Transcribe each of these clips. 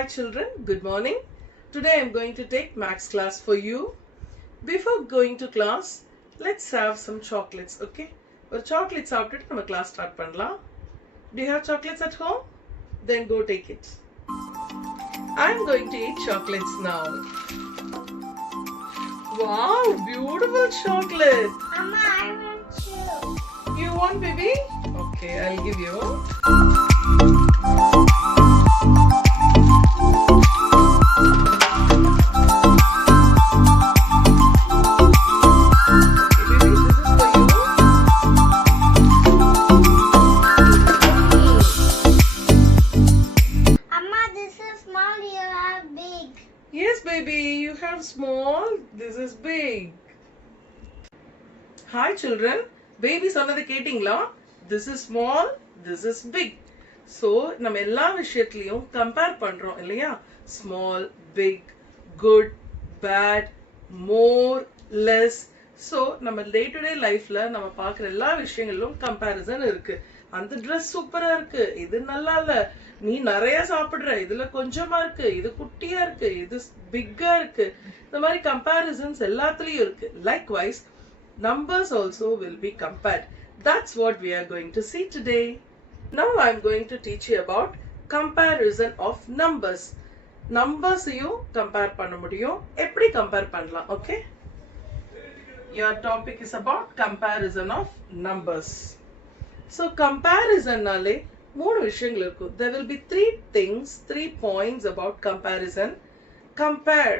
Hi children, good morning. Today I am going to take maths class for you. Before going to class, let's have some chocolates, okay? ஒரு chocolate சாப்பிட்டுட்டு நம்ம class start பண்ணலாம். Do you have chocolates at home? Then go take it. I'm going to eat chocolates now. Wow, beautiful chocolate. Mama, I want you. You want, baby? Okay, I'll give you. Yes, baby, you have small, this is big. Hi children, baby சொன்னதை கேட்டிங்களா? This is small, this is big. So, நம்ம எல்லா விஷயத்திலையும் compare பண்றோம் இல்லையா? Small, big, good, bad, more, less. So, நம்ம day to day lifeல நம்ம பார்க்குற எல்லா விஷயங்களிலும் comparison இருக்கு. அந்த dress சூப்பரா இருக்கு, இது நல்லா இல்ல, நீ நிறைய சாப்பிடுற, இதுல கொஞ்சமா இருக்கு, இது குட்டியா இருக்கு, இது பிக்கா இருக்கு. இந்த மாதிரி comparisons எல்லாத்துலயும் இருக்கு. Likewise, numbers also will be compared. That's what we are going to see today. Now I am going to teach you about comparison of numbers. Numbers you compare பண்ண முடியும். எப்படி compare பண்ணலாம், okay? Your topic is about comparison of numbers. So comparison நாலே மூணு விஷயங்கள் இருக்கும். There will be three points about comparison. Compare.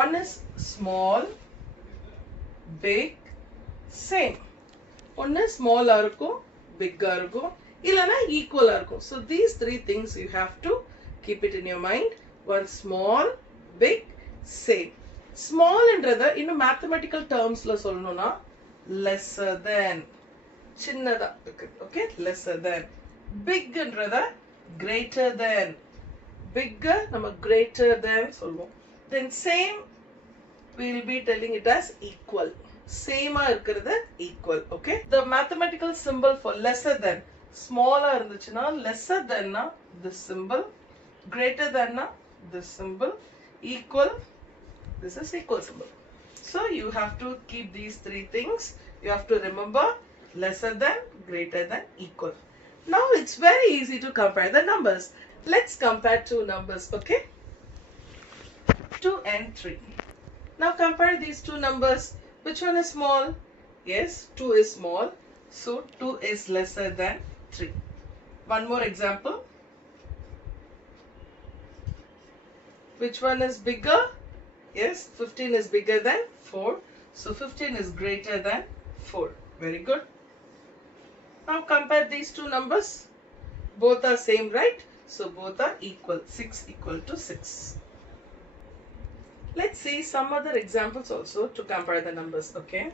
One is small, big, same. ஒன்னு ஸ்மாலா இருக்கும், பிக்கா இருக்கும், இல்லனா ஈக்குவலா இருக்கும். So these three things you have to keep it in your mind. One small, big, same. Small என்றத இன்னும் mathematical termsல சொல்லணும்னா lesser than, சின்னதா இருக்கு, okay? Lesser than. Big என்றத greater than, bigger நம்ம greater than சொல்லுவோம். Then same we will be telling it as equal. Same இருக்கிறது equal, okay? The mathematical symbol for lesser than, small இருந்துச்சுன்னா lesser than na this symbol, greater than na this symbol, equal, this is equal symbol. So you have to keep these three things. You have to remember lesser than, greater than, equal. Now it's very easy to compare the numbers. Let's compare two numbers, okay? 2 and 3. Now compare these two numbers. Which one is small? Yes, 2 is small. So 2 is lesser than 3. One more example. Which one is bigger? Yes, 15 is bigger than 4. So 15 is greater than 4. Very good. Now compare these two numbers. Both are same, right? So both are equal. 6 equal to 6. Let's see some other examples also to compare the numbers, okay?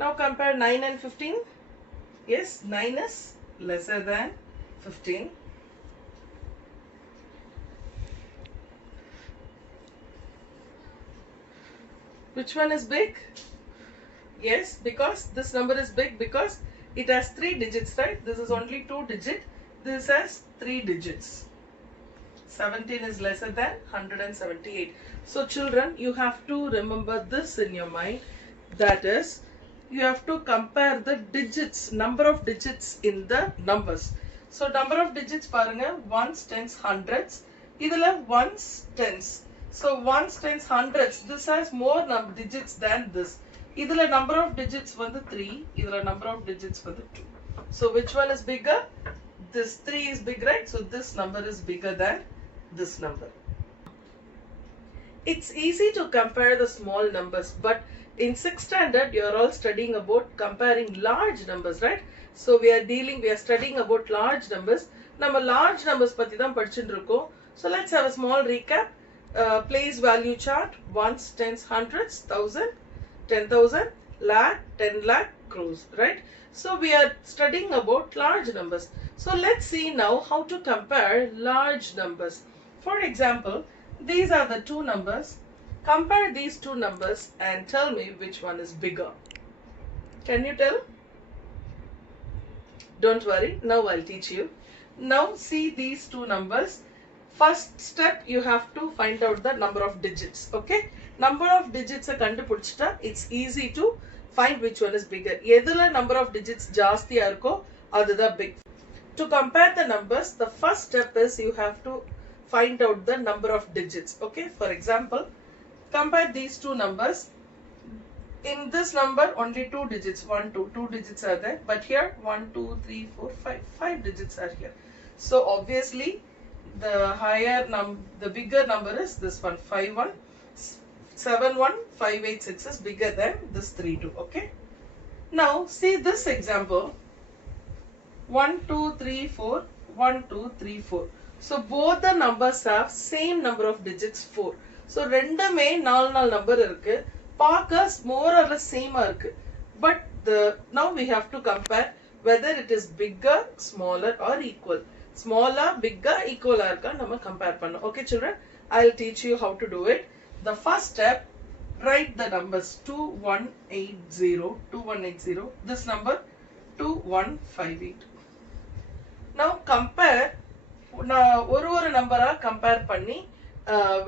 Now compare 9 and 15. Yes, 9 is lesser than 15. Which one is big? Yes, because this number is big because it has 3 digits, right? This is only 2 digit. This has 3 digits. 17 is lesser than 178. So children, you have to remember this in your mind. That is, you have to compare the digits, number of digits in the numbers. So number of digits பாருங்க, ones, tens, hundreds. இதுல ones, tens. So ones, tens, hundreds. This has more digits than this. இதுல number of digits வந்து 3. இதுல number of digits வந்து 2. So which one is bigger? This 3 is big, right? So this number is bigger than this number. It's easy to compare the small numbers, but in 6th standard you are all studying about comparing large numbers, right? So we are studying about large numbers. நம்ம large numbers பத்தி தான் படிச்சிட்டு இருக்கோம். So let's have a small recap. Place value chart: ones, tens, hundreds, 1000, 10,000, lakh, 10 lakh, crores, right? So we are studying about large numbers. So let's see now how to compare large numbers. For example, these are the two numbers. Compare these two numbers and tell me which one is bigger. Can you tell? Don't worry, now I'll teach you. Now see these two numbers. First step, you have to find out the number of digits. Okay, number of digits kandupidichita it's easy to find which one is bigger. Edula number of digits jastiya irukko adudha big. To compare the numbers, the first step is you have to find out the number of digits. Okay, for example, compare these two numbers. In this number only 2 digits, 1 2 digits are there, but here 1 2 3 4 5 digits are here. So obviously the the bigger number is this one, 5171586 is bigger than this 32. Okay, now see this example, 1 2 3 4 1 2 3 4. So both the numbers have same number of digits, 4. So ரெண்டுமே 4 number இருக்கு, பார்க்க more or less same இருக்கு. But now we have to compare whether it is bigger, smaller or equal. Smaller, bigger, equal இருக்கா நம்ம compare பண்ணோம். Okay children, I'll teach you how to do it. The first step, write the numbers 2180, this number 2158. Now compare, ஒரு நம்பரா compare பண்ணி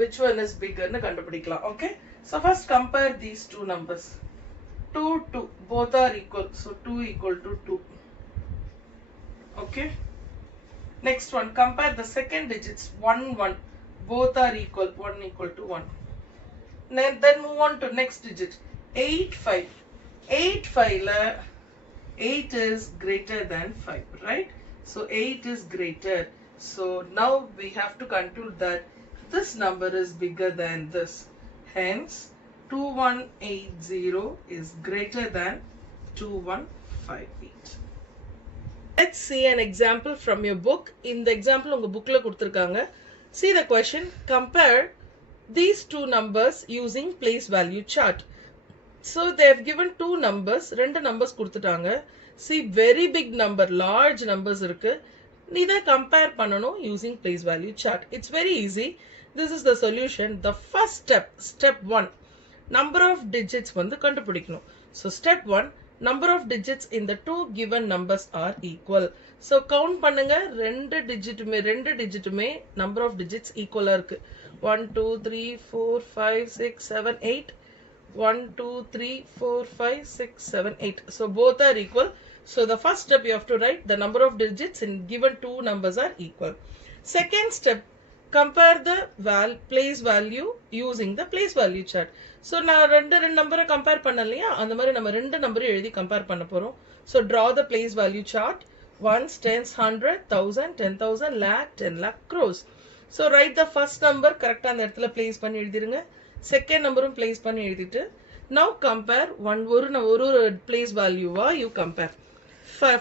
which one is bigger னு கண்டுபிடிக்கலாம். Okay, so first compare these two numbers. 2 2 both are equal, so 2 equal to 2. Okay, next one, compare the second digits, 1 1 both are equal, 1 equal to 1. Then move on to next digit, 8 5. 8 5 la 8 is greater than 5, right? So 8 is greater. So now we have to conclude that this number is bigger than this. Hence 2180 is greater than 2158. Let's see an example from your book. In the example unga book la kuduthirukanga. See the question, compare these two numbers using place value chart. So they have given two numbers, rendu numbers kuduthitaanga. See very big number, large numbers irukku. Neither compare பண்ணனும் using place value chart. It's very easy. This is the solution. The first step 1, number of digits வந்து கண்டுபிடிக்கணும். So step 1, number of digits in the two given numbers are equal. So count பண்ணுங்க, ரெண்டு digitமே number of digits equal இருக்கு. 1 2 3 4 5 6 7 8. 1 2 3 4 5 6 7 8. So both are equal. So the first step you have to write the number of digits in given two numbers are equal. Second step, compare the place value using the place value chart. So நான் ரெண்டு நம்பரை compare பண்ணலையா, அந்த மாதிரி நம்ம ரெண்டு நம்பரையும் எழுதி கம்பேர் பண்ண போறோம். So draw the place value chart. Ones, tens, 100, 1000, 10,000, lakh, 10 lakh, crores. So write the first number correct அந்த இடத்துல place பண்ணி எழுதிருங்க. Second numberம் place பண்ணி எழுதிட்டு now compare ஒரு place value you compare.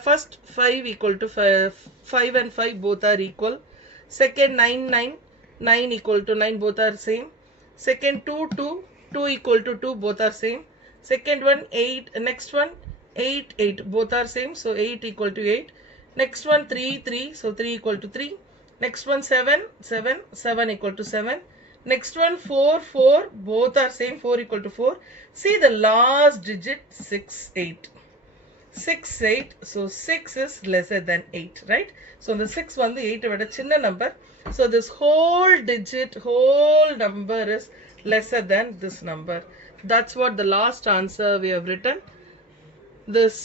First 5 equal to 5 and 5 both are equal. Second 9 equal to 9 both are same. Second 2 equal to 2 both are same. Second one 8, next one 8 both are same, so 8 equal to 8. Next one 3 so 3 equal to 3. Next one 7 equal to 7. Next one 4 both are same, 4 equal to 4. See the last digit 6 8, so 6 is lesser than 8, right? So the 6 வந்து 8 விட சின்ன number, so this whole number is lesser than this number. That's what the last answer we have written. This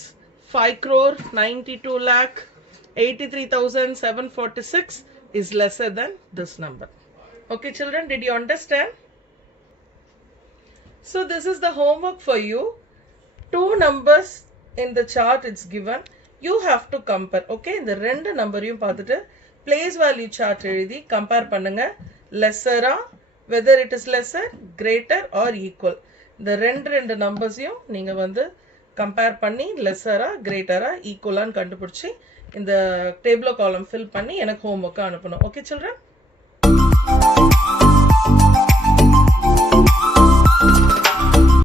5,92,83,746 is lesser than this number. Okay children, did you understand? So this is the homework for you. Two numbers in the chart it's given, you have to compare. Okay, இந்த ரெண்டு நம்பரையும் பார்த்துட்டு place value chart எழுதி compare பண்ணுங்க. lesser whether it is lesser, greater or equal. இந்த ரெண்டு நம்பர்ஸையும் நீங்க வந்து compare பண்ணி lesser greater equal கண்டுபிடிச்சி இந்த table column fill பண்ணி எனக்கு homework அனுப்பணும். Okay children?